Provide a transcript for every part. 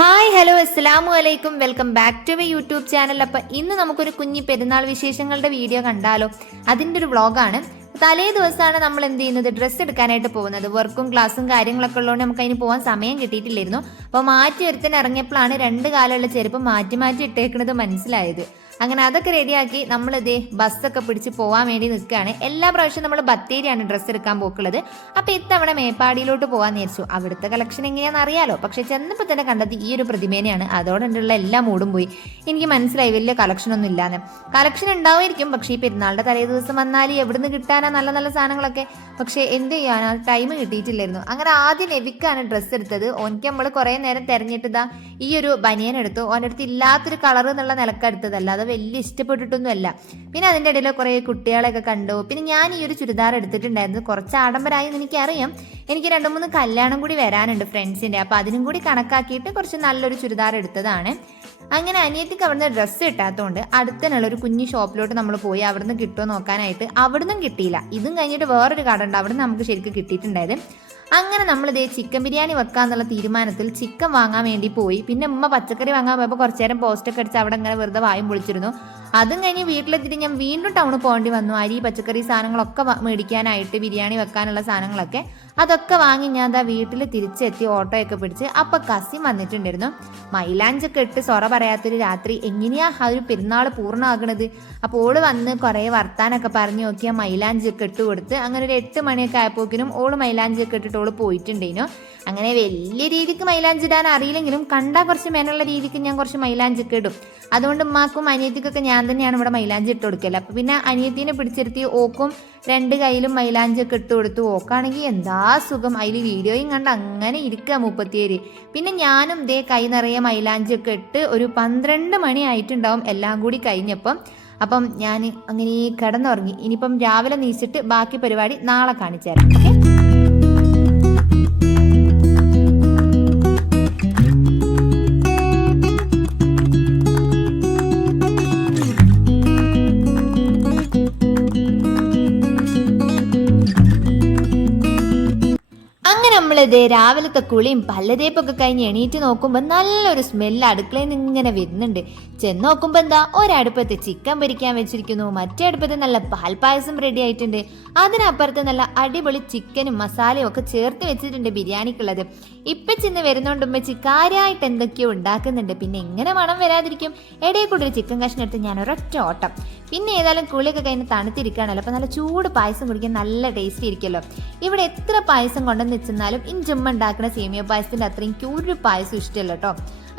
Hi hello അസ്സലാമു അലൈക്കും welcome back to my YouTube channel അപ്പം ഇന്ന് നമുക്കൊരു കുഞ്ഞി പെരുന്നാൾ വിശേഷങ്ങളുടെ വീഡിയോ കണ്ടാലോ? അതിന്റെ ഒരു വ്ളോഗാണ് തലേ ദിവസമാണ് നമ്മൾ എന്ത് ചെയ്യുന്നത്? ഡ്രസ്സ് എടുക്കാനായിട്ട് പോകുന്നത്. വർക്കും ക്ലാസ്സും കാര്യങ്ങളൊക്കെ ഉള്ളതുകൊണ്ട് നമുക്ക് അതിന് പോകാൻ സമയം കിട്ടിയിട്ടില്ലായിരുന്നു. അപ്പോൾ മാറ്റി ഒരുത്തിന് ഇറങ്ങിയപ്പോഴാണ് രണ്ട് കാലമുള്ള ചെരുപ്പ് മാറ്റി മാറ്റി ഇട്ടേക്കുന്നത് മനസ്സിലായത്. അങ്ങനെ അതൊക്കെ റെഡിയാക്കി നമ്മൾ ഇതേ ബസ്സൊക്കെ പിടിച്ച് പോകാൻ വേണ്ടി നിൽക്കുകയാണ്. എല്ലാ പ്രാവശ്യവും നമ്മൾ ബത്തേരിയാണ് ഡ്രസ്സ് എടുക്കാൻ പോക്കുള്ളത്. അപ്പോൾ ഇത്തവണ മേപ്പാടിയിലോട്ട് പോകാൻ നേരിച്ചു അവിടുത്തെ കളക്ഷൻ എങ്ങനെയാണെന്ന് അറിയാലോ. പക്ഷെ ചെന്നപ്പോൾ തന്നെ കണ്ടത് ഈ ഒരു പ്രതിമേനെയാണ്. അതോടെ ഉള്ള എല്ലാ മൂടും പോയി. എനിക്ക് മനസ്സിലായി വലിയ കളക്ഷൻ ഒന്നും ഇല്ലാന്ന്. കളക്ഷൻ ഉണ്ടാവുമായിരിക്കും. പക്ഷേ ഈ പെരുന്നാളുടെ തലേ ദിവസം വന്നാൽ എവിടുന്ന് കിട്ടാനാ നല്ല നല്ല സാധനങ്ങളൊക്കെ. പക്ഷേ എന്ത് ചെയ്യാനാ? ടൈം കിട്ടിയിട്ടില്ലായിരുന്നു. അങ്ങനെ ആദ്യം നെവിക്കാണ് ഡ്രസ്സ് എടുത്തത്. ഓനിക്ക് നമ്മൾ കുറേ നേരം തിരഞ്ഞിട്ട് ഇതാ ഈ ഒരു ബനിയൻ എടുത്തു. ഓന്റെ അടുത്ത് ഇല്ലാത്തൊരു കളർ എന്നുള്ള നിലയ്ക്ക് എടുത്തതല്ല. അത് വലിയ ഇഷ്ടപ്പെട്ടിട്ടൊന്നും അല്ല പിന്നെ അതിന്റെ ഇടയിൽ കുറേ കുട്ടികളെയൊക്കെ കണ്ടു. പിന്നെ ഞാൻ ഈ ഒരു ചുരിദാർ എടുത്തിട്ടുണ്ടായിരുന്നു. കുറച്ച് ആഡംബരമായി എനിക്കറിയാം. എനിക്ക് രണ്ട് മൂന്ന് കല്യാണം കൂടി വരാനുണ്ട് ഫ്രണ്ട്സിന്റെ അപ്പോൾ അതിനും കൂടി കണക്കാക്കിയിട്ട് കുറച്ച് നല്ലൊരു ചുരിദാർ എടുത്തതാണ്. അങ്ങനെ അനിയത്തിക്ക് അവിടുന്ന് ഡ്രസ്സ് കിട്ടാത്തതുകൊണ്ട് അടുത്തനുള്ളൊരു കുഞ്ഞു ഷോപ്പിലോട്ട് നമ്മൾ പോയി അവിടുന്ന് കിട്ടുമോ നോക്കാനായിട്ട് അവിടുന്നും കിട്ടിയില്ല. ഇതും കഴിഞ്ഞിട്ട് വേറൊരു കട ഉണ്ട്. അവിടെ നമുക്ക് ശരിക്കും കിട്ടിയിട്ടുണ്ടായത്. അങ്ങനെ നമ്മൾ ഇതേ ചിക്കൻ ബിരിയാണി വെക്കാന്നുള്ള തീരുമാനത്തിൽ ചിക്കൻ വാങ്ങാൻ വേണ്ടി പോയി. പിന്നെ ഉമ്മ പച്ചക്കറി വാങ്ങാൻ പോയപ്പോൾ കുറച്ചു നേരം പോസ്റ്റൊക്കെ അടിച്ച് അവിടെ ഇങ്ങനെ വെറുതെ വായും പൊളിച്ചിരുന്നു. അതും കഴിഞ്ഞ് വീട്ടിലെത്തിയിട്ട് ഞാൻ വീണ്ടും ടൗണിൽ പോകേണ്ടി വന്നു. അരി പച്ചക്കറി സാധനങ്ങളൊക്കെ മേടിക്കാനായിട്ട് ബിരിയാണി വെക്കാനുള്ള സാധനങ്ങളൊക്കെ അതൊക്കെ വാങ്ങി ഞാൻ അതാ വീട്ടിൽ തിരിച്ചെത്തി ഓട്ടോയൊക്കെ പിടിച്ച് അപ്പൊ കസിൻ വന്നിട്ടുണ്ടായിരുന്നു. മൈലാഞ്ചൊക്കെ ഇട്ട് സൊറ പറയാത്തൊരു രാത്രി. എങ്ങനെയാ ആ ഒരു പെരുന്നാൾ പൂർണമാകണത്? അപ്പോൾ ഓൾ വന്ന് കുറേ വർത്താനൊക്കെ പറഞ്ഞു നോക്കിയാൽ മൈലാഞ്ചൊക്കെ ഇട്ട് കൊടുത്ത് അങ്ങനെ ഒരു എട്ട് മണിയൊക്കെ ആയപ്പോക്കിനും ഓൾ മൈലാഞ്ചൊക്കെ ഇട്ടിട്ട് ഓൾ പോയിട്ടുണ്ടേനു അങ്ങനെ വലിയ രീതിക്ക് മൈലാഞ്ചി ഇടാൻ അറിയില്ലെങ്കിലും കണ്ടാൽ കുറച്ച് മേനുള്ള രീതിക്ക് ഞാൻ കുറച്ച് മൈലാഞ്ചൊക്കെ ഇടും. അതുകൊണ്ട് ഉമ്മാക്കും അനിയത്തിക്കൊക്കെ ഞാൻ തന്നെയാണ് ഇവിടെ മൈലാഞ്ചി ഇട്ട് കൊടുക്കൽ. അപ്പൊ പിന്നെ അനിയത്തിനെ പിടിച്ചിരുത്തി ഓക്കും രണ്ട് കയ്യിലും മൈലാഞ്ചി ഒക്കെ ഇട്ട് കൊടുത്തു. ഓക്കാണെങ്കിൽ എന്താ സുഖം. അതിൽ വീഡിയോയും കണ്ട് അങ്ങനെ ഇരിക്കുക മുപ്പത്തിയേര്. പിന്നെ ഞാനും ഇതേ കൈ നിറയെ മൈലാഞ്ചി ഒക്കെ ഇട്ട് ഒരു പന്ത്രണ്ട് മണി ആയിട്ടുണ്ടാവും എല്ലാം കൂടി കഴിഞ്ഞപ്പം. അപ്പം ഞാൻ അങ്ങനെ കിടന്നുറങ്ങി. ഇനിയിപ്പം രാവിലെ നീച്ചിട്ട് ബാക്കി പരിപാടി നാളെ കാണിച്ചു തരാം ഓക്കെ? നമ്മളിത് രാവിലത്തെ കുളിയും പല്ലതേപ്പൊക്കെ കഴിഞ്ഞ് എണീറ്റ് നോക്കുമ്പോൾ നല്ലൊരു സ്മെല്ല് അടുക്കളയിൽ നിന്ന് ഇങ്ങനെ വരുന്നുണ്ട്. ചെന്ന് നോക്കുമ്പോൾ എന്താ ഒരടുപ്പത്ത് ചിക്കൻ പൊരിക്കാൻ വെച്ചിരിക്കുന്നു. മറ്റേ അടുപ്പത്ത് നല്ല പാൽപ്പായസം റെഡി ആയിട്ടുണ്ട്. അതിനപ്പുറത്ത് നല്ല അടിപൊളി ചിക്കനും മസാലയും ഒക്കെ ചേർത്ത് വെച്ചിട്ടുണ്ട് ബിരിയാണിക്കുള്ളത്. ഇപ്പം ചെന്ന് വരുന്നോണ്ട് ഉമ്മച്ചി കാര്യമായിട്ട് എന്തൊക്കെയോ ഉണ്ടാക്കുന്നുണ്ട്. പിന്നെ എങ്ങനെ മണം വരാതിരിക്കും. ഇടയിൽ കൂടെ ഒരു ചിക്കൻ കഷ്ണം എടുത്ത് ഞാൻ ഒരൊറ്റ ഓട്ടം. പിന്നെ ഏതായാലും കുളിയൊക്കെ കഴിഞ്ഞ് തണുത്തിരിക്കുകയാണല്ലോ. അപ്പോൾ നല്ല ചൂട് പായസം കുടിക്കാൻ നല്ല ടേസ്റ്റ് ഇരിക്കുമല്ലോ. ഇവിടെ എത്ര പായസം കൊണ്ടെന്ന് വെച്ചെന്നാലും ജുമ്മ ഉണ്ടാക്കുന്ന സേമിയ പായസത്തിന്റെ അത്രയും ക്യൂരി പായസം ഇഷ്ടമല്ല കേട്ടോ.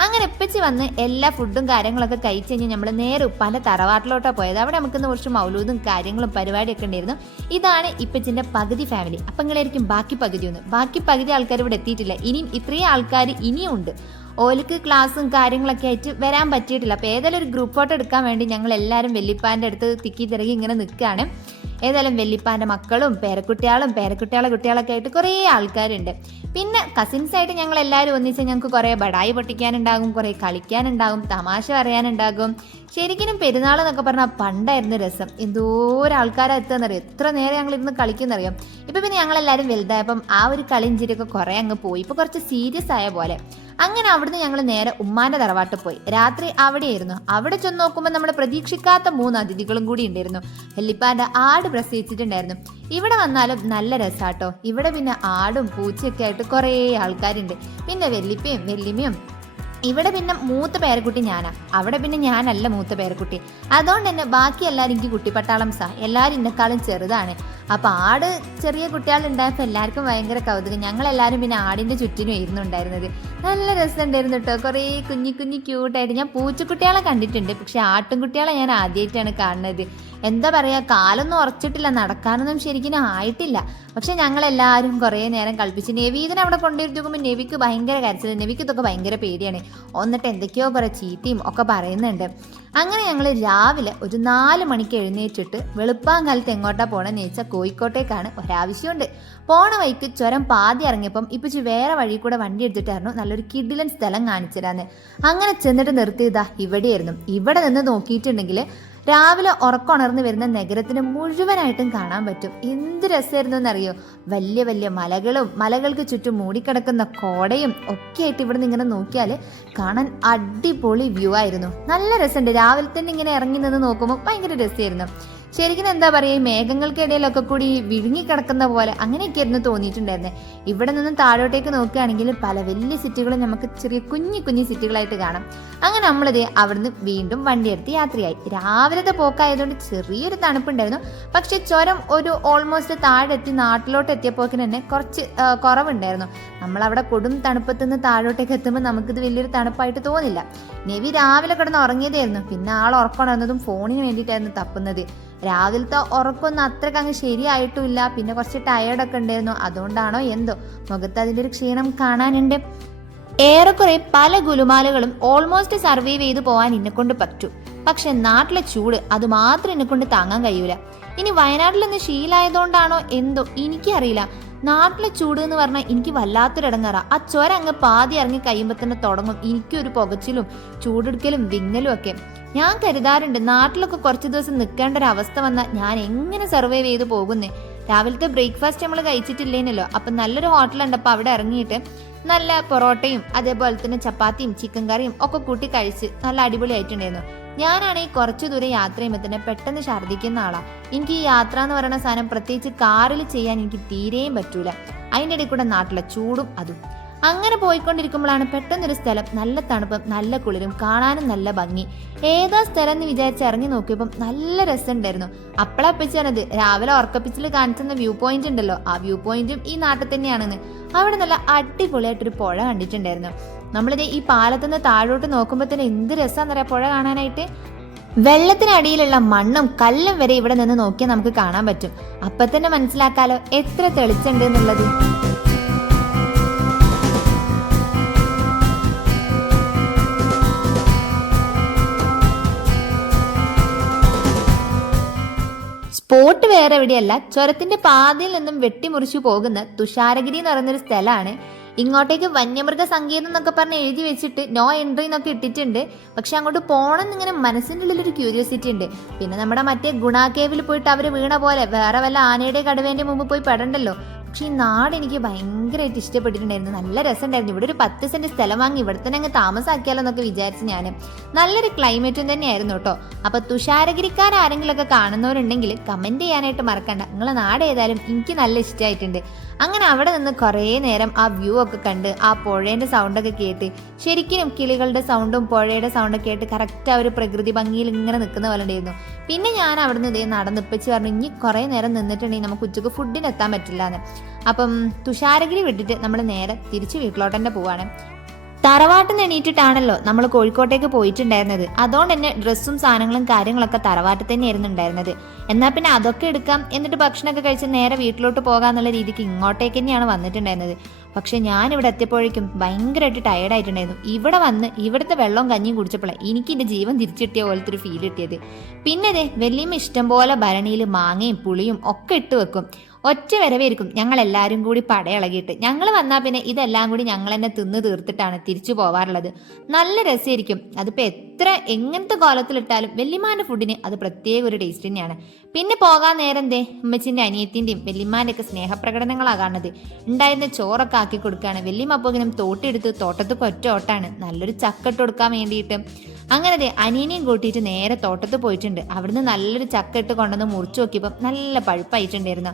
അങ്ങനെ എപ്പിച്ച് വന്ന് എല്ലാ ഫുഡും കാര്യങ്ങളൊക്കെ കഴിച്ച് കഴിഞ്ഞ് നമ്മൾ നേരെ ഉപ്പാന്റെ തറവാട്ടിലോട്ടാണ് പോയത്. അവിടെ നമുക്ക് ഇന്ന് കുറച്ച് മൗലൂദും കാര്യങ്ങളും പരിപാടിയൊക്കെ ഉണ്ടായിരുന്നു. ഇതാണ് ഇപ്പച്ചിന്റെ പകുതി ഫാമിലി അപ്പം നിങ്ങളായിരിക്കും ബാക്കി പകുതി ഒന്ന്. ബാക്കി പകുതി ആൾക്കാർ ഇവിടെ എത്തിയിട്ടില്ല. ഇനിയും ഇത്രയും ആൾക്കാർ ഇനിയും ഉണ്ട്. ഓലിക്ക് ക്ലാസ്സും കാര്യങ്ങളൊക്കെ ആയിട്ട് വരാൻ പറ്റിയിട്ടില്ല. അപ്പോൾ ഏതായാലും ഒരു ഗ്രൂപ്പ് ഫോട്ടോ എടുക്കാൻ വേണ്ടി ഞങ്ങൾ എല്ലാവരും വെല്ലിപ്പാന്റെ അടുത്ത് തിക്കി തിരക്കി ഇങ്ങനെ നിൽക്കുകയാണ് ഏതായാലും വെല്ലിപ്പാന്റെ മക്കളും പേരക്കുട്ടികളും പേരക്കുട്ടികളെ കുട്ടികളൊക്കെ ആയിട്ട് കുറേ ആൾക്കാരുണ്ട്. പിന്നെ കസിൻസ് ആയിട്ട് ഞങ്ങൾ എല്ലാവരും ഒന്നിച്ച് ഞങ്ങൾക്ക് കുറേ ബടായി പൊട്ടിക്കാനുണ്ടാകും കുറേ കളിക്കാനുണ്ടാകും തമാശ പറയാനുണ്ടാകും. ശരിക്കും പെരുന്നാൾ എന്നൊക്കെ പറഞ്ഞാൽ പണ്ടായിരുന്നു രസം. എന്തോരം ആൾക്കാരെ എത്തുന്നറിയാം? എത്ര നേരം ഞങ്ങൾ ഇരുന്ന് കളിക്കുന്നറിയാം? ഇപ്പം പിന്നെ ഞങ്ങളെല്ലാവരും വലുതായപ്പം ആ ഒരു കളിയും ചിരിയൊക്കെ കുറേ അങ്ങ് പോയി. ഇപ്പോൾ കുറച്ച് സീരിയസ് ആയ പോലെ. അങ്ങനെ അവിടുന്ന് ഞങ്ങൾ നേരെ ഉമ്മാന്റെ തറവാട്ടിൽ പോയി. രാത്രി അവിടെയായിരുന്നു. അവിടെ ചെന്ന് നോക്കുമ്പോൾ നമ്മൾ പ്രതീക്ഷിക്കാത്ത മൂന്ന് അതിഥികളും കൂടി ഉണ്ടായിരുന്നു. ഹെല്ലിപ്പാന്റെ ആട് പ്രസവിച്ചിട്ടുണ്ടായിരുന്നു. ഇവിടെ വന്നാലും നല്ല രസാട്ടോ. ഇവിടെ പിന്നെ ആടും പൂച്ചയൊക്കെ ആയിട്ട് കുറേ ആൾക്കാരുണ്ട്. പിന്നെ വെല്ലിപ്പയും വെല്ലിമയും ഇവിടെ പിന്നെ മൂത്ത പേരക്കുട്ടി ഞാനാ. അവിടെ പിന്നെ ഞാനല്ല മൂത്ത പേരക്കുട്ടി. അതുകൊണ്ട് തന്നെ ബാക്കി എല്ലാവരും എനിക്ക് കുട്ടിപ്പട്ടാളം സാ. എല്ലാവരും എന്നെക്കാളും ചെറുതാണ്. അപ്പൊ ആട് ചെറിയ കുട്ടികളുണ്ടായപ്പോൾ എല്ലാവർക്കും ഭയങ്കര കൗതുകം. ഞങ്ങൾ എല്ലാവരും പിന്നെ ആടിന്റെ ചുറ്റിനും ആയിരുന്നു ഉണ്ടായിരുന്നത്. നല്ല രസമുണ്ടായിരുന്നു കേട്ടോ. കുറേ കുഞ്ഞി കുഞ്ഞി ക്യൂട്ടായിട്ട് ഞാൻ പൂച്ചക്കുട്ടികളെ കണ്ടിട്ടുണ്ട്. പക്ഷെ ആട്ടിൻകുട്ടികളെ ഞാൻ ആദ്യമായിട്ടാണ് കാണുന്നത്. എന്താ പറയാ കാലൊന്നും ഉറച്ചിട്ടില്ല നടക്കാനൊന്നും ശരിക്കും ആയിട്ടില്ല. പക്ഷെ ഞങ്ങളെല്ലാവരും കുറേ നേരം കളിപ്പിച്ച് നെവീതിനെ അവിടെ കൊണ്ടുവരുത്തുമ്പോൾ നെവിക്ക് ഭയങ്കര കരച്ചിൽ നെവിക്ക് ഇതൊക്കെ ഭയങ്കര പേടിയാണ്. എന്നിട്ട് എന്തൊക്കെയോ കുറേ ചീത്തയും ഒക്കെ പറയുന്നുണ്ട്. അങ്ങനെ ഞങ്ങൾ രാവിലെ ഒരു നാല് മണിക്ക് എഴുന്നേറ്റിട്ട് വെളുപ്പാങ്കാലത്ത് എങ്ങോട്ടാ പോണെന്ന് ചോദിച്ചാൽ കോഴിക്കോട്ടേക്കാണ്. ഒരാവശ്യമുണ്ട്. പോണ വഴിക്ക് ചുരം പാതി ഇറങ്ങിയപ്പം ഇപ്പിച്ച് വേറെ വഴി കൂടെ വണ്ടി എടുത്തിട്ടായിരുന്നു നല്ലൊരു കിഡിലൻ സ്ഥലം കാണിച്ചിരാന്ന് അങ്ങനെ ചെന്നിട്ട് നിർത്തിയതാ ഇവിടെയായിരുന്നു. ഇവിടെ നിന്ന് നോക്കിയിട്ടുണ്ടെങ്കിൽ രാവിലെ ഉറക്കുണർന്ന് വരുന്ന നഗരത്തിന് മുഴുവനായിട്ടും കാണാൻ പറ്റും. എന്ത് രസമായിരുന്നു എന്നറിയോ വലിയ വലിയ മലകളും മലകൾക്ക് ചുറ്റും മൂടിക്കിടക്കുന്ന കോടയും ഒക്കെ ആയിട്ട് ഇവിടെ നിന്ന് ഇങ്ങനെ നോക്കിയാൽ കാണാൻ അടിപൊളി വ്യൂ ആയിരുന്നു. നല്ല രസമുണ്ട്. രാവിലെ തന്നെ ഇങ്ങനെ ഇറങ്ങി നിന്ന് നോക്കുമ്പോൾ ഭയങ്കര രസമായിരുന്നു. ശരിക്കും എന്താ പറയുക മേഘങ്ങൾക്കിടയിലൊക്കെ കൂടി വിഴുങ്ങിക്കിടക്കുന്ന പോലെ അങ്ങനെയൊക്കെയായിരുന്നു തോന്നിയിട്ടുണ്ടായിരുന്നത് ഇവിടെ നിന്നും താഴോട്ടേക്ക് നോക്കുകയാണെങ്കിൽ പല വലിയ സിറ്റികളും നമുക്ക് ചെറിയ കുഞ്ഞു കുഞ്ഞു സിറ്റികളായിട്ട് കാണാം. അങ്ങനെ നമ്മളിത് അവിടുന്ന് വീണ്ടും വണ്ടിയെടുത്ത് യാത്രയായി. രാവിലത്തെ പോക്കായതുകൊണ്ട് ചെറിയൊരു തണുപ്പുണ്ടായിരുന്നു. പക്ഷെ ചുരം ഒരു ഓൾമോസ്റ്റ് താഴെ എത്തി നാട്ടിലോട്ട് എത്തിയപ്പോക്കിന് തന്നെ കുറച്ച് കുറവുണ്ടായിരുന്നു. നമ്മളവിടെ കൊടും തണുപ്പത്ത് നിന്ന് താഴോട്ടേക്ക് എത്തുമ്പോൾ നമുക്കിത് വലിയൊരു തണുപ്പായിട്ട് തോന്നില്ല. നെവി രാവിലെ കിടന്ന് ഉറങ്ങിയതായിരുന്നു. പിന്നെ ആൾ ഉറക്കമുണർന്നതും ഫോണിന് വേണ്ടിയിട്ടായിരുന്നു തപ്പുന്നത്. രാവിലത്തെ ഉറക്കമൊന്നും അത്രയ്ക്ക് അങ്ങ് ശരിയായിട്ടുമില്ല പിന്നെ കുറച്ച് ടയേർഡൊക്കെ ഉണ്ടായിരുന്നു. അതുകൊണ്ടാണോ എന്തോ. മുഖത്ത് അതിന്റെ ഒരു ക്ഷീണം കാണാനുണ്ട്. ഏറെക്കുറെ പല ഗുലുമാലകളും ഓൾമോസ്റ്റ് സർവൈവ് ചെയ്തു പോകാൻ എന്നെക്കൊണ്ട് പറ്റും. പക്ഷെ നാട്ടിലെ ചൂട് അത് മാത്രം എന്നെക്കൊണ്ട് താങ്ങാൻ കഴിയൂല. ഇനി വയനാട്ടിൽ നിന്ന് ശീലായതുകൊണ്ടാണോ എന്തോ എനിക്കറിയില്ല. നാട്ടിലെ ചൂട് എന്ന് പറഞ്ഞാൽ എനിക്ക് വല്ലാത്തൊരിടങ്ങറ ആ ചൊര അങ്ങ് പാതി ഇറങ്ങി കഴിയുമ്പോൾ തന്നെ തുടങ്ങും. എനിക്കൊരു പുകച്ചിലും ചൂടെടുക്കലും വിങ്ങലും ഒക്കെ. ഞാൻ കരുതാറുണ്ട് നാട്ടിലൊക്കെ കുറച്ച് ദിവസം നിൽക്കേണ്ട ഒരു അവസ്ഥ വന്നാൽ ഞാൻ എങ്ങനെ സർവൈവ് ചെയ്ത് പോകുന്നേ? രാവിലത്തെ ബ്രേക്ക്ഫാസ്റ്റ് നമ്മൾ കഴിച്ചിട്ടില്ലേനല്ലോ. അപ്പം നല്ലൊരു ഹോട്ടലുണ്ടപ്പോൾ അവിടെ ഇറങ്ങിയിട്ട് നല്ല പൊറോട്ടയും അതേപോലെ തന്നെ ചപ്പാത്തിയും ചിക്കൻ കറിയും ഒക്കെ കൂട്ടി കഴിച്ച് നല്ല അടിപൊളിയായിട്ടുണ്ടായിരുന്നു. ഞാനാണെങ്കിൽ കുറച്ച് ദൂരം യാത്ര ചെയ്യുമ്പോൾ തന്നെ പെട്ടെന്ന് ഛർദ്ദിക്കുന്ന ആളാ. എനിക്ക് ഈ യാത്ര എന്ന് പറയുന്ന സാധനം പ്രത്യേകിച്ച് കാറിൽ ചെയ്യാൻ എനിക്ക് തീരെയും പറ്റൂല. അതിന്റെ ഇടയിൽ കൂടെ നാട്ടിലെ ചൂടും അതും. അങ്ങനെ പോയിക്കൊണ്ടിരിക്കുമ്പോഴാണ് പെട്ടെന്നൊരു സ്ഥലം നല്ല തണുപ്പും നല്ല കുളിരും കാണാനും നല്ല ഭംഗി. ഏതാ സ്ഥലം എന്ന് വിചാരിച്ച് ഇറങ്ങി നോക്കിയപ്പം നല്ല രസമുണ്ടായിരുന്നു. അപ്പച്ചാണത് രാവിലെ ഉറക്കപ്പിച്ചിൽ കാണിച്ചെന്ന വ്യൂ പോയിന്റ് ഉണ്ടല്ലോ. ആ വ്യൂ പോയിന്റും ഈ നാട്ടിൽ തന്നെയാണെന്ന്. അവിടെ നല്ല അടിപൊളിയായിട്ടൊരു പുഴ കണ്ടിട്ടുണ്ടായിരുന്നു. നമ്മളിത് ഈ പാലത്തുനിന്ന് താഴോട്ട് നോക്കുമ്പോൾ തന്നെ എന്ത് രസമാണെന്നറിയാം പുഴ കാണാനായിട്ട്? വെള്ളത്തിനടിയിലുള്ള മണ്ണും കല്ലും വരെ ഇവിടെ നിന്ന് നോക്കിയാൽ നമുക്ക് കാണാൻ പറ്റും. അപ്പൊ തന്നെ മനസ്സിലാക്കാലോ എത്ര തെളിച്ചുണ്ട് എന്നുള്ളത്. സ്പോട്ട് വേറെ എവിടെയല്ല ചുരത്തിന്റെ പാതയിൽ നിന്നും വെട്ടിമുറിച്ചു പോകുന്ന തുഷാരഗിരി എന്ന് പറയുന്നൊരു സ്ഥലമാണ്. ഇങ്ങോട്ടേക്ക് വന്യമൃഗ സങ്കേതം എന്നൊക്കെ പറഞ്ഞ് എഴുതി വെച്ചിട്ട് നോ എൻട്രി എന്നൊക്കെ ഇട്ടിട്ടുണ്ട്. പക്ഷെ അങ്ങോട്ട് പോകണം എന്നിങ്ങനെ മനസ്സിന്റെ ഉള്ളിലൊരു ക്യൂരിയോസിറ്റി ഉണ്ട്. പിന്നെ നമ്മുടെ മറ്റേ ഗുണാ കേവിൽ പോയിട്ട് അവർ വീണ പോലെ വേറെ വല്ല ആനയുടെ കടുവേന്റെ മുമ്പ് പോയി പെടണ്ടല്ലോ. പക്ഷെ ഈ നാട് എനിക്ക് ഭയങ്കരമായിട്ട് ഇഷ്ടപ്പെട്ടിട്ടുണ്ടായിരുന്നു. നല്ല രസമുണ്ടായിരുന്നു. ഇവിടെ ഒരു പത്ത് സെന്റ് സ്ഥലം വാങ്ങി ഇവിടെ തന്നെ അങ്ങ് താമസാക്കിയാലോ എന്നൊക്കെ വിചാരിച്ചു ഞാൻ നല്ലൊരു ക്ലൈമറ്റും തന്നെയായിരുന്നു കേട്ടോ. അപ്പൊ തുഷാരഗിരിക്കാർ ആരെങ്കിലുമൊക്കെ കാണുന്നവരുണ്ടെങ്കിൽ കമന്റ് ചെയ്യാനായിട്ട് മറക്കണ്ട. നിങ്ങളെ നാട് ഏതായാലും എനിക്ക് നല്ല ഇഷ്ടമായിട്ടുണ്ട്. അങ്ങനെ അവിടെ നിന്ന് കുറേ നേരം ആ വ്യൂ ഒക്കെ കണ്ട് ആ പുഴേന്റെ സൗണ്ടൊക്കെ കേട്ട് ശരിക്കും കിളികളുടെ സൗണ്ടും പുഴയുടെ സൗണ്ടൊക്കെ കേട്ട് കറക്റ്റ് ആ ഒരു പ്രകൃതി ഭംഗിയിൽ ഇങ്ങനെ നിൽക്കുന്ന പോലെ ഉണ്ടായിരുന്നു. പിന്നെ ഞാൻ അവിടെ നിന്ന് ഇതേ നടന്നിപ്പിച്ച് പറഞ്ഞു ഇനി കുറേ നേരം നിന്നിട്ടുണ്ടെങ്കിൽ നമുക്ക് ഉച്ചയ്ക്ക് ഫുഡിന് എത്താൻ പറ്റില്ല എന്ന് അപ്പം തുഷാരഗിരി വിട്ടിട്ട് നമ്മൾ നേരെ തിരിച്ച് വീട്ടിലോട്ട് തന്നെ പോവാണ്. തറവാട്ടിൽ നെണീറ്റിട്ടാണല്ലോ നമ്മൾ കോഴിക്കോട്ടേക്ക് പോയിട്ടുണ്ടായിരുന്നത്. അതുകൊണ്ട് തന്നെ ഡ്രസ്സും സാധനങ്ങളും കാര്യങ്ങളൊക്കെ തറവാട്ടിൽ തന്നെയായിരുന്നു ഉണ്ടായിരുന്നത്. എന്നാൽ പിന്നെ അതൊക്കെ എടുക്കാം എന്നിട്ട് ഭക്ഷണമൊക്കെ കഴിച്ച് നേരെ വീട്ടിലോട്ട് പോകാന്നുള്ള രീതിക്ക് ഇങ്ങോട്ടേക്ക് തന്നെയാണ് വന്നിട്ടുണ്ടായിരുന്നത്. പക്ഷെ ഞാൻ ഇവിടെ എത്തിയപ്പോഴേക്കും ഭയങ്കരമായിട്ട് ടയർഡായിട്ടുണ്ടായിരുന്നു ഇവിടെ വന്ന് ഇവിടുത്തെ വെള്ളവും കഞ്ഞിയും കുടിച്ചപ്പോഴേ എനിക്ക് എന്റെ ജീവൻ തിരിച്ചിട്ടിയ പോലത്തെ ഒരു ഫീൽ കിട്ടിയത്. പിന്നെ അതെ വലിയമ്മ ഇഷ്ടംപോലെ ഭരണിയിൽ മാങ്ങയും പുളിയും ഒക്കെ ഇട്ട് വെക്കും. ഒറ്റ വരവേയിരിക്കും ഞങ്ങൾ എല്ലാവരും കൂടി പടയിളകിയിട്ട്. ഞങ്ങൾ വന്നാൽ പിന്നെ ഇതെല്ലാം കൂടി ഞങ്ങൾ തന്നെ തിന്ന് തീർത്തിട്ടാണ് തിരിച്ചു പോവാറുള്ളത്. നല്ല രസമായിരിക്കും അതിപ്പോൾ എത്ര എങ്ങനത്തെ കോലത്തിലിട്ടാലും വെല്ലിമാന്റെ ഫുഡിന് അത് പ്രത്യേക ഒരു ടേസ്റ്റ് തന്നെയാണ്. പിന്നെ പോകാൻ നേരം ദേ അമ്മച്ചിന്റെ അനിയത്തിന്റെയും വെല്ലിമാന്റെ ഒക്കെ സ്നേഹപ്രകടനങ്ങളാണ് കാണുന്നത്. ഉണ്ടായിരുന്ന ചോറൊക്കെ ആക്കി കൊടുക്കുകയാണ് വെല്ലിമപ്പോകിനും തോട്ടെടുത്ത് തോട്ടത്ത് ഒറ്റ ഓട്ടാണ്. നല്ലൊരു ചക്കട്ട് കൊടുക്കാൻ വേണ്ടിയിട്ട്. അങ്ങനെ അനിയനെയും കൂട്ടിയിട്ട് നേരെ തോട്ടത്ത് പോയിട്ടുണ്ട്. അവിടുന്ന് നല്ലൊരു ചക്ക ഇട്ട് കൊണ്ടുവന്ന് മുറിച്ചു നോക്കിയപ്പോൾ നല്ല പഴുപ്പായിട്ടുണ്ടായിരുന്നു.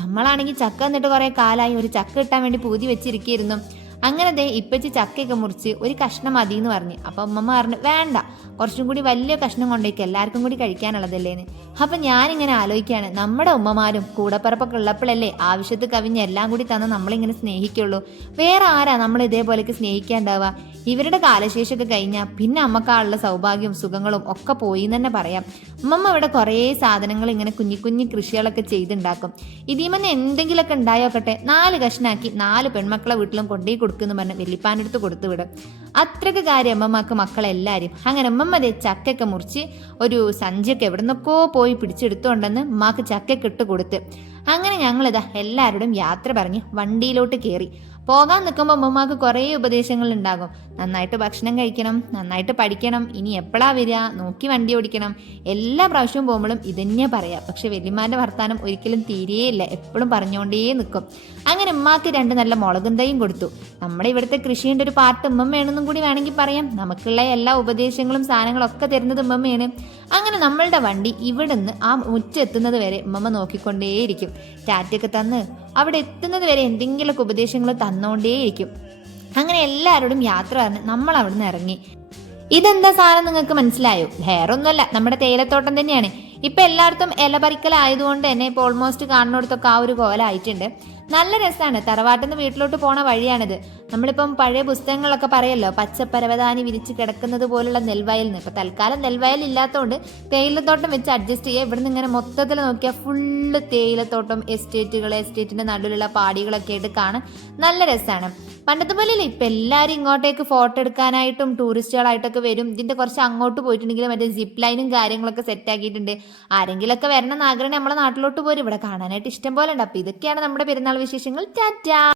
നമ്മളാണെങ്കിൽ ചക്ക എന്നിട്ട് കുറേ കാലമായി ഒരു ചക്ക കിട്ടാൻ വേണ്ടി പൂതി വെച്ചിരിക്കുകയായിരുന്നു. അങ്ങനെ ദേ ഇപ്പച്ചി ചക്കയൊക്കെ മുറിച്ച് ഒരു കഷ്ണം മതി എന്ന് പറഞ്ഞു. അപ്പൊ അമ്മമ്മ പറഞ്ഞു വേണ്ട കുറച്ചും കൂടി വലിയ കഷ്ണം കൊണ്ടേക്ക് എല്ലാവർക്കും കൂടി കഴിക്കാനുള്ളതല്ലേന്ന്. അപ്പൊ ഞാനിങ്ങനെ ആലോചിക്കുകയാണ് നമ്മുടെ ഉമ്മമാരും കൂടപ്പിറപ്പൊക്കെ ഉള്ളപ്പോഴല്ലേ ആവശ്യത്ത് കവിഞ്ഞ് എല്ലാം കൂടി തന്ന് നമ്മളിങ്ങനെ സ്നേഹിക്കുള്ളൂ? വേറെ ആരാ നമ്മൾ ഇതേപോലെയൊക്കെ സ്നേഹിക്കാണ്ടാവുക? ഇവരുടെ കാലശേഷമൊക്കെ കഴിഞ്ഞാൽ പിന്നെ അമ്മക്കാളുള്ള സൗഭാഗ്യവും സുഖങ്ങളും ഒക്കെ പോയി എന്ന് തന്നെ പറയാം. അമ്മമ്മ ഇവിടെ കുറേ സാധനങ്ങൾ ഇങ്ങനെ കുഞ്ഞി കുഞ്ഞി കൃഷികളൊക്കെ ചെയ്തുണ്ടാക്കും. ഇതിമെന്ന് എന്തെങ്കിലുമൊക്കെ ഉണ്ടായോക്കട്ടെ നാല് കഷ്ണാക്കി നാല് പെൺമക്കളെ വീട്ടിലും കൊണ്ടുപോയി കൊടുക്കുമെന്ന് പറഞ്ഞ് വെല്ലിപ്പാനെടുത്ത് കൊടുത്തു വിടും. അത്രയ്ക്ക് കാര്യം അമ്മമ്മക്ക് മക്കളെല്ലാവരും അങ്ങനെ അമ്മമ്മ അതേ ചക്കയൊക്കെ മുറിച്ച് ഒരു സഞ്ചിയൊക്കെ എവിടെ നിന്നൊക്കെ പോയി പിടിച്ചെടുത്തുകൊണ്ടെന്ന് ഉമ്മാക്ക് ചക്കയൊക്കെ ഇട്ട് കൊടുത്ത്. അങ്ങനെ ഞങ്ങളിതാ എല്ലാവരോടും യാത്ര പറഞ്ഞ് വണ്ടിയിലോട്ട് കയറി പോകാൻ നിൽക്കുമ്പോൾ അമ്മമാർക്ക് കുറേ ഉപദേശങ്ങൾ ഉണ്ടാകും നന്നായിട്ട് ഭക്ഷണം കഴിക്കണം നന്നായിട്ട് പഠിക്കണം ഇനി എപ്പോഴാ വരിക നോക്കി വണ്ടി ഓടിക്കണം. എല്ലാ പ്രാവശ്യവും പോകുമ്പോഴും ഇതന്നെ പറയാം. പക്ഷെ വലിയമാരുടെ വർത്താനം ഒരിക്കലും തീരെയില്ല. എപ്പോഴും പറഞ്ഞുകൊണ്ടേ നിൽക്കും അങ്ങനെ ഉമ്മാക്ക് രണ്ട് നല്ല മുളകും തൈയും കൊടുത്തു. നമ്മുടെ ഇവിടുത്തെ കൃഷിയുടെ ഒരു പാർട്ട് വേണമെന്നും കൂടി വേണമെങ്കിൽ പറയാം. നമുക്കുള്ള എല്ലാ ഉപദേശങ്ങളും സാധനങ്ങളും ഒക്കെ തരുന്നത് ഉമ്മമ്മയാണ്. അങ്ങനെ നമ്മളുടെ വണ്ടി ഇവിടുന്ന് ആ മുറ്റെത്തുന്നത് വരെ ഉമ്മമ്മ നോക്കിക്കൊണ്ടേയിരിക്കും. ടാറ്റൊക്കെ തന്ന് അവിടെ എത്തുന്നത് വരെ എന്തെങ്കിലുമൊക്കെ ഉപദേശങ്ങൾ തന്നുകൊണ്ടേയിരിക്കും അങ്ങനെ എല്ലാവരോടും യാത്ര പറഞ്ഞ് നമ്മൾ അവിടുന്ന് ഇറങ്ങി. ഇതെന്താ സാധനം നിങ്ങൾക്ക് മനസ്സിലായോ? വേറൊന്നുമല്ല നമ്മുടെ തേയിലത്തോട്ടം തന്നെയാണ്. ഇപ്പൊ എല്ലായിടത്തും ഇല ആയതുകൊണ്ട് തന്നെ ഇപ്പോൾ ഓൾമോസ്റ്റ് കാണുന്നിടത്തൊക്കെ ആ ഒരു കോലായിട്ടുണ്ട്. നല്ല രസമാണ്. തറവാട്ടിൽ നിന്ന് വീട്ടിലോട്ട് പോണ വഴിയാണിത്. നമ്മളിപ്പം പഴയ പുസ്തകങ്ങളൊക്കെ പറയല്ലോ പച്ചപ്പരവതാനി വിരിച്ച് കിടക്കുന്നത് പോലുള്ള നെൽവയൽ നിന്ന് ഇപ്പൊ തൽക്കാലം നെൽവയൽ ഇല്ലാത്തതുകൊണ്ട് തേയിലത്തോട്ടം വെച്ച് അഡ്ജസ്റ്റ് ചെയ്യുക ഇവിടുന്ന് ഇങ്ങനെ മൊത്തത്തിൽ നോക്കിയാൽ ഫുള്ള് തേയിലത്തോട്ടം എസ്റ്റേറ്റുകൾ എസ്റ്റേറ്റിന്റെ നടുവിലുള്ള പാടികളൊക്കെ ആയിട്ട് കാണാൻ നല്ല രസമാണ് പണ്ടത്തെ പോലെ ഇല്ല ഇപ്പം എല്ലാവരും ഇങ്ങോട്ടേക്ക് ഫോട്ടോ എടുക്കാനായിട്ടും ടൂറിസ്റ്റുകളായിട്ടൊക്കെ വരും. ഇതിന്റെ കുറച്ച് അങ്ങോട്ട് പോയിട്ടുണ്ടെങ്കിൽ മറ്റേ സിപ്പ് ലൈനും കാര്യങ്ങളൊക്കെ സെറ്റ് ആക്കിയിട്ടുണ്ട്. ആരെങ്കിലുമൊക്കെ വരണം എന്ന് ആഗ്രഹം നമ്മളെ നാട്ടിലോട്ട് പോരും. ഇവിടെ കാണാനായിട്ട് ഇഷ്ടം പോലെ ഉണ്ട്. അപ്പോൾ ഇതൊക്കെയാണ് നമ്മുടെ പെരുന്നാൾ വിശേഷങ്ങൾ. ടാറ്റാ!